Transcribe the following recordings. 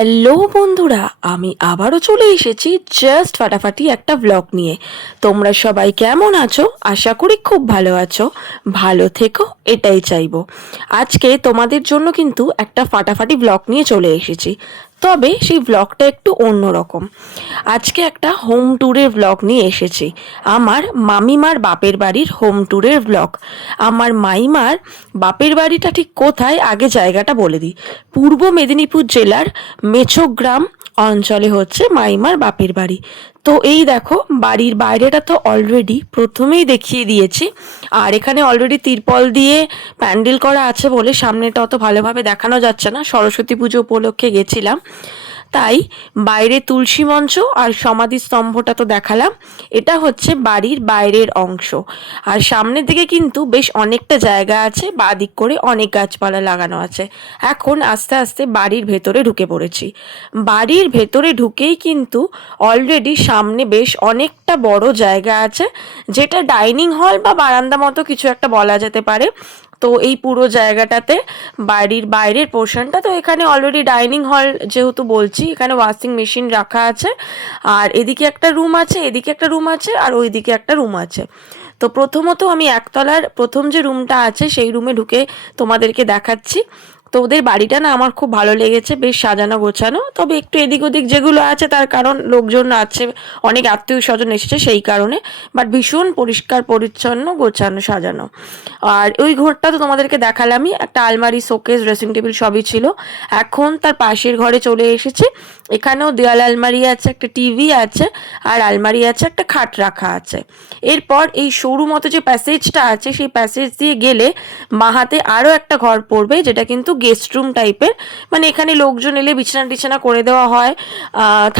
Hello বন্ধুরা, আমি আবারও চলে এসেছি জাস্ট ফাটাফাটি একটা ব্লগ নিয়ে। তোমরা সবাই কেমন আছো? আশা করি খুব ভালো আছো। ভালো থেকো, এটাই চাইব। আজকে তোমাদের জন্য কিন্তু একটা ফাটাফাটি ব্লগ নিয়ে চলে এসেছি। তবে সেই ব্লগটা একটু অন্যরকম। আজকে একটা হোম ট্যুরের ব্লগ নিয়ে এসেছি। আমার মামিমার বাপের বাড়ির হোম ট্যুরের ব্লগ আমার মাইমার বাপের বাড়িটা ঠিক কোথায়, আগে জায়গাটা বলে দিই। পূর্ব মেদিনীপুর জেলার মেছোগ্রাম অঞ্চলে হচ্ছে মাইমার বাপের বাড়ি। তো এই দেখো, বাড়ির বাইরেটা তো অলরেডি প্রথমেই দেখিয়ে দিয়েছি। আর এখানে অলরেডি তিরপল দিয়ে প্যান্ডেল করা আছে বলে সামনেটা অত ভালোভাবে দেখানো যাচ্ছে না। সরস্বতী পুজো উপলক্ষে গেছিলাম। তাই বাইরে তুলসী মঞ্চ আর সমাধি স্তম্ভটা তো দেখালাম। এটা হচ্ছে বাড়ির বাইরের অংশ। আর সামনের দিকে কিন্তু বেশ অনেকটা জায়গা আছে, বাদিক করে অনেক গাছপালা লাগানো আছে। এখন আস্তে আস্তে বাড়ির ভেতরে ঢুকে পড়েছি। বাড়ির ভেতরে ঢুকেই কিন্তু অলরেডি সামনে বেশ অনেকটা বড় জায়গা আছে, যেটা ডাইনিং হল বা বারান্দা মতো কিছু একটা বলা যেতে পারে। তো এই পুরো জায়গাটাতে বাড়ির বাইরের পোর্শনটা তো এখানে অলরেডি ডাইনিং হল যেহেতু বলছি, এখানে ওয়াশিং মেশিন রাখা আছে। আর এদিকে একটা রুম আছে, এদিকে একটা রুম আছে, আর ওইদিকে একটা রুম আছে। তো প্রথমত আমি একতলার প্রথম যে রুমটা আছে, সেই রুমে ঢুকে তোমাদেরকে দেখাচ্ছি। তো ওদের বাড়িটা না আমার খুব ভালো লেগেছে, বেশ সাজানো গোছানো। তবে একটু এদিক ওদিক যেগুলো আছে তার কারণ লোকজন আছে, অনেক আত্মীয় স্বজন এসেছে সেই কারণে। বাট ভীষণ পরিষ্কার, পরিচ্ছন্ন, গোছানো, সাজানো। আর ওই ঘরটা তো তোমাদেরকে দেখালামই, একটা আলমারি, শোকেস ড্রেসিং টেবিল সবই ছিল। এখন তার পাশের ঘরে চলে এসেছে। এখানেও দেওয়াল আলমারি আছে, একটা টিভি আছে, আর আলমারি আছে, একটা খাট রাখা আছে। এরপর এই সরু মতো যে প্যাসেজটা আছে, সেই প্যাসেজ দিয়ে গেলে বাহাতে আরও একটা ঘর পড়বে, যেটা কিন্তু গেস্ট রুম টাইপের মানে এখানে লোকজন এলে বিছানা টিছানা করে দেওয়া হয়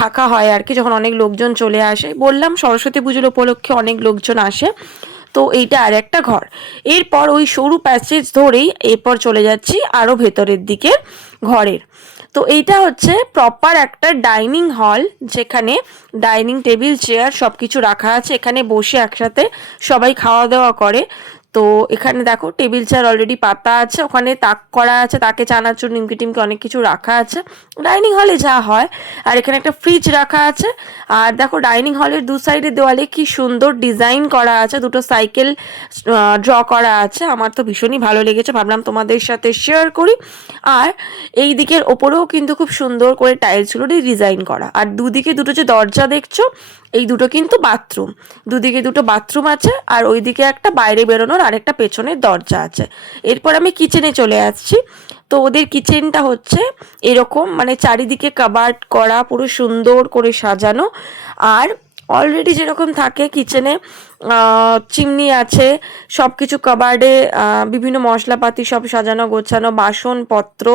থাকা হয় আর কি যখন অনেক লোকজন চলে আসে। বললাম সরস্বতী পুজোর উপলক্ষে অনেক লোকজন আসে। তো এইটা আর একটা ঘর। এরপর ওই সরু প্যাসেজ ধরেই এরপর চলে যাচ্ছি আরও ভেতরের দিকে ঘরের। তো এইটা হচ্ছে প্রপার একটা ডাইনিং হল যেখানে ডাইনিং টেবিল চেয়ার সব কিছু রাখা আছে। এখানে বসে একসাথে সবাই খাওয়া দাওয়া করে। তো এখানে দেখো টেবিল, চেয়ার অলরেডি পাতা আছে, ওখানে তাক করা আছে, তাকে, চানাচুর, নিমকি টিমকি অনেক কিছু রাখা আছে। ডাইনিং হলে যা হয়, আর এখানে একটা ফ্রিজ রাখা আছে। আর দেখো ডাইনিং হলের দু সাইডে দেওয়ালে কি সুন্দর ডিজাইন করা আছে, দুটো সাইকেল ড্র করা আছে। আমার তো ভীষণই ভালো লেগেছে, ভাবলাম তোমাদের সাথে শেয়ার করি। আর এই দিকের ওপরেও কিন্তু খুব সুন্দর করে টাইলসগুলো ডিজাইন করা। আর দুদিকে দুটো যে দরজা দেখছ, এই দুটো কিন্তু বাথরুম দুদিকে দুটো বাথরুম আছে, আর ওইদিকে একটা বাইরে বেরোনোর আরেকটা পেছনের দরজা আছে। এরপর আমি কিচেনে চলে আসছি। তো ওদের কিচেনটা হচ্ছে এরকম মানে চারিদিকে কাবার্ড করা, পুরো সুন্দর করে সাজানো। আর অলরেডি যেরকম থাকে কিচেনে চিমনি আছে সব কিছু কাবার্ডে বিভিন্ন মশলাপাতি সব সাজানো গোছানো, বাসনপত্র,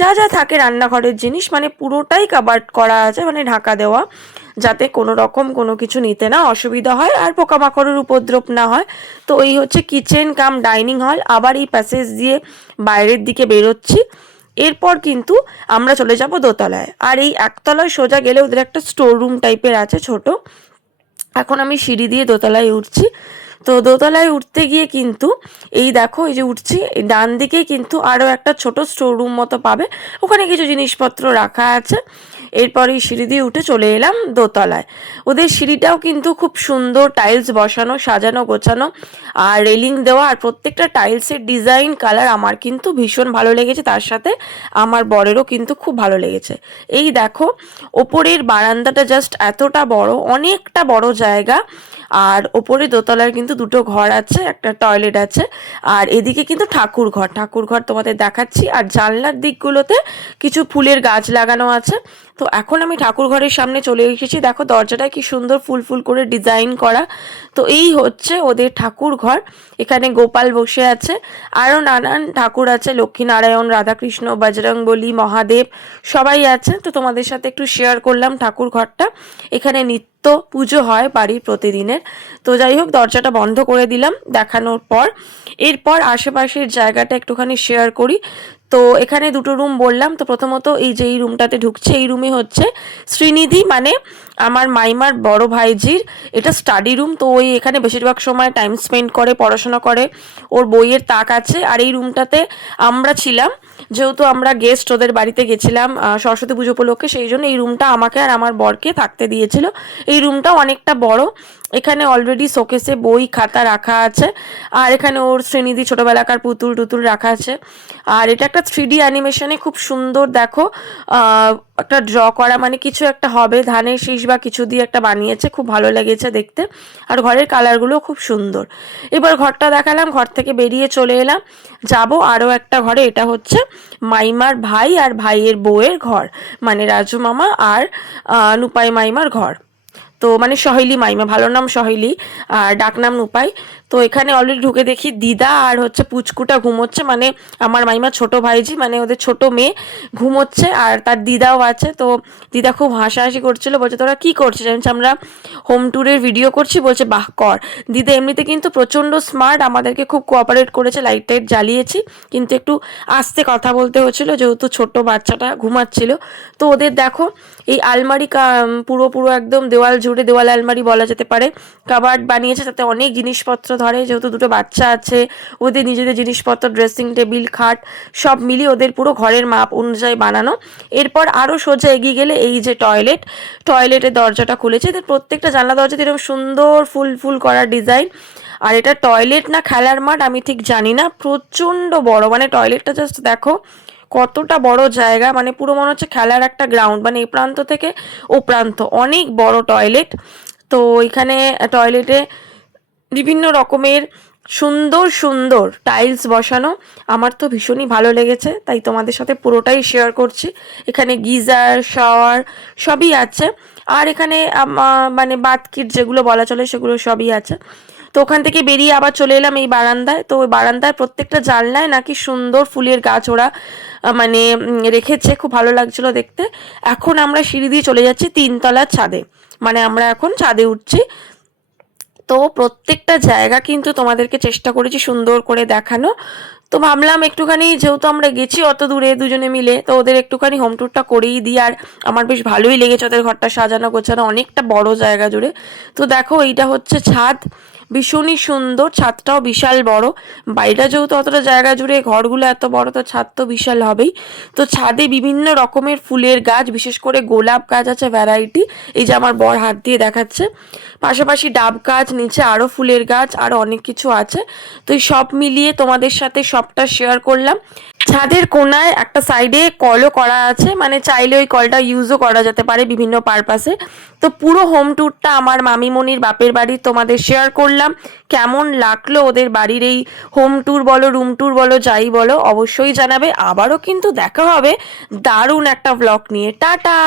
যা যা থাকে রান্নাঘরের জিনিস মানে পুরোটাই কাবার্ড করা আছে মানে ঢাকা দেওয়া, যাতে কোনো রকম কোনো কিছু নিতে না অসুবিধা হয় আর পোকামাকড়ের উপদ্রব না হয়। তো এই হচ্ছে কিচেন কাম ডাইনিং হল আবার এই প্যাসেজ দিয়ে বাইরের দিকে বেরোচ্ছি। এরপর কিন্তু আমরা চলে যাব দোতলায়। আর এই একতলায় সোজা গেলে ওদের একটা স্টোর রুম টাইপের আছে ছোট। এখন আমি সিঁড়ি দিয়ে দোতলায় উঠছি। তো দোতলায় উঠতে গিয়ে কিন্তু এই দেখো, এই যে উঠছি ডান দিকে কিন্তু আরও একটা ছোট স্টোর রুম মতো পাবে। ওখানে কিছু জিনিসপত্র রাখা আছে। এরপর এই সিঁড়ি দিয়ে উঠে চলে এলাম দোতলায়। ওদের সিঁড়িটাও কিন্তু খুব সুন্দর টাইলস বসানো, সাজানো, গোছানো আর রেলিং দেওয়া আর প্রত্যেকটা টাইলসের ডিজাইন কালার আমার কিন্তু ভীষণ ভালো লেগেছে। তার সাথে আমার বরেরও কিন্তু খুব ভালো লেগেছে। এই দেখো, ওপরের বারান্দাটা জাস্ট এতটা বড়, অনেকটা বড় জায়গা। আর ওপরে দোতলার কিন্তু দুটো ঘর আছে, একটা টয়লেট আছে, আর এদিকে কিন্তু ঠাকুর ঘর। ঠাকুর ঘর তোমাদের দেখাচ্ছি, আর জানলার দিকগুলোতে কিছু ফুলের গাছ লাগানো আছে। তো এখন আমি ঠাকুর ঘরের সামনে চলে এসেছি। দেখো দরজাটা কি সুন্দর ফুল ফুল করে ডিজাইন করা। তো এই হচ্ছে ওদের ঠাকুর ঘর। এখানে গোপাল বসে আছে। আরও নানান ঠাকুর আছে, লক্ষ্মীনারায়ণ, রাধাকৃষ্ণ, বজরংবলী, মহাদেব সবাই আছে। তো তোমাদের সাথে একটু শেয়ার করলাম ঠাকুর ঘরটা। এখানে নিত্য পুজো হয় বাড়ির প্রতিদিনের। তো যাই হোক, দরজাটা বন্ধ করে দিলাম দেখানোর পর। এরপর আশেপাশের জায়গাটা একটুখানি শেয়ার করি। তো এখানে দুটো রুম বললাম, তো প্রথমত এই যে এই রুমটাতে ঢুকছে, এই রুমে হচ্ছে শ্রীনিধি মানে আমার মাইমার বড় ভাইজির এটা স্টাডি রুম তো ওই এখানে বেশিরভাগ সময় টাইম স্পেন্ড করে, পড়াশোনা করে, ওর বইয়ের তাক আছে, আর এই রুমটাতে আমরা ছিলাম, যেহেতু আমরা গেস্ট ওদের বাড়িতে গেছিলাম সরস্বতী পুজো উপলক্ষে, সেই জন্য এই রুমটা আমাকে আর আমার বরকে থাকতে দিয়েছিল। এই রুমটাও অনেকটা বড় এখানে অলরেডি শোকেসে বই, খাতা রাখা আছে। আর এখানে ওর শ্রেণীদি ছোটোবেলাকার পুতুল টুতুল রাখা আছে। আর এটা একটা থ্রি ডি অ্যানিমেশনে খুব সুন্দর, দেখো। একটা ড্র করা মানে কিছু একটা হবে, ধানের শীষ বা কিছু দিয়ে একটা বানিয়েছে, খুব ভালো লেগেছে দেখতে। আর ঘরের কালারগুলো খুব সুন্দর। এবার ঘরটা দেখালাম, ঘর থেকে বেরিয়ে চলে এলাম। যাব আরও একটা ঘরে, এটা হচ্ছে মাইমার ভাই আর ভাইয়ের বউয়ের ঘর মানে রাজু মামা আর নুপাই মাইমার ঘর। তো মানে সহেলি মাইমা ভালো নাম সহেলি আর ডাকনাম নুপাই। তো এখানে অলরেডি ঢুকে দেখি দিদা আর হচ্ছে পুচকুটা ঘুমোচ্ছে মানে আমার মাইমা ছোট ভাইজি মানে ওদের ছোট মেয়ে ঘুমোচ্ছে আর তার দিদাও আছে। তো দিদা খুব হাসাহাসি করছিল বলছে তোরা কি করছিস? বলছি, আমরা হোম ট্যুরের ভিডিও করছি। বলছে বাহ কর। দিদা এমনিতে কিন্তু প্রচণ্ড স্মার্ট আমাদেরকে খুব কোঅপারেট করেছে লাইট টাইট জ্বালিয়েছি কিন্তু একটু আস্তে কথা বলতে হচ্ছিল যেহেতু ছোট বাচ্চাটা ঘুমাচ্ছিল। তো ওদের দেখো এই আলমারি পুরো পুরো একদম দেওয়াল জুড়ে দেওয়াল আলমারি বলা যেতে পারে। কাবার্ড বানিয়েছে, তাতে অনেক জিনিসপত্র ধরে, যেহেতু দুটো বাচ্চা আছে, ওদের নিজেদের জিনিসপত্র ড্রেসিং টেবিল খাট, সব মিলিয়ে ওদের পুরো ঘরের মাপ অনুযায়ী বানানো। এরপর আরও সোজা এগিয়ে গেলে এই যে টয়লেট টয়লেটের দরজাটা খুলেছে। এদের প্রত্যেকটা জানলা দরজাতে এরকম সুন্দর ফুল ফুল করা ডিজাইন আর এটা টয়লেট না খেলার মাঠ, আমি ঠিক জানি না। প্রচণ্ড বড় মানে টয়লেটটা জাস্ট দেখো কতটা বড় জায়গা মানে পুরো মনে হচ্ছে খেলার একটা গ্রাউন্ড মানে এই প্রান্ত থেকে ও প্রান্ত। অনেক বড় টয়লেট তো এখানে টয়লেটে বিভিন্ন রকমের সুন্দর সুন্দর টাইলস বসানো। আমার তো ভীষণই ভালো লেগেছে, তাই তোমাদের সাথে পুরোটাই শেয়ার করছি। এখানে গিজার শাওয়ার সবই আছে। আর এখানে মানে বাথ কিট যেগুলো বলা চলে সেগুলো সবই আছে। তো ওখান থেকে বেরিয়ে আবার চলে এলাম এই বারান্দায়। তো ওই বারান্দায় প্রত্যেকটা জানলায় নাকি সুন্দর ফুলের গাছ ওরা মানে রেখেছে। খুব ভালো লাগছিল দেখতে। এখন আমরা সিঁড়ি দিয়ে চলে যাচ্ছি তিনতলার ছাদে। মানে আমরা এখন ছাদে উঠছি। তো প্রত্যেকটা জায়গা কিন্তু তোমাদেরকে চেষ্টা করেছি সুন্দর করে দেখানো। তো ভাবলাম একটুখানি, যেহেতু আমরা গেছি অত দূরে দুজনে মিলে, তো ওদের একটুখানি হোম ট্যুরটা করেই দিই। আর আমার বেশ ভালোই লেগেছে ওদের ঘরটা সাজানো গোছানো, অনেকটা বড় জায়গা জুড়ে। তো দেখো, এইটা হচ্ছে ছাদ। ভীষণই সুন্দর, ছাদটাও বিশাল বড়। বাড়িটা যেহেতু অতটা জায়গা জুড়ে ঘরগুলো এত বড়, তো ছাদ তো বিশাল হবেই। তো ছাদে বিভিন্ন রকমের ফুলের গাছ, বিশেষ করে গোলাপ গাছ আছে ভ্যারাইটি এই যে আমার বর হাত দিয়ে দেখাচ্ছে। পাশাপাশি ডাব গাছ, নিচে আরও ফুলের গাছ আরও অনেক কিছু আছে। তো এই সব মিলিয়ে তোমাদের সাথে সবটা শেয়ার করলাম। ছাদের কোনায় একটা সাইডে কলও করা আছে মানে চাইলে ওই কলটা ইউজও করা যেতে পারে বিভিন্ন পারপাসে তো পুরো হোম ট্যুরটা আমার মামিমণির বাপের বাড়ি তোমাদের শেয়ার করলাম। কেমন লাগল ওদের বাড়ির এই হোম ট্যুর বলো রুম ট্যুর বলো, যাই বলো, অবশ্যই জানাবে। আবারও কিন্তু দেখা হবে দারুণ একটা ব্লগ নিয়ে। টাটা!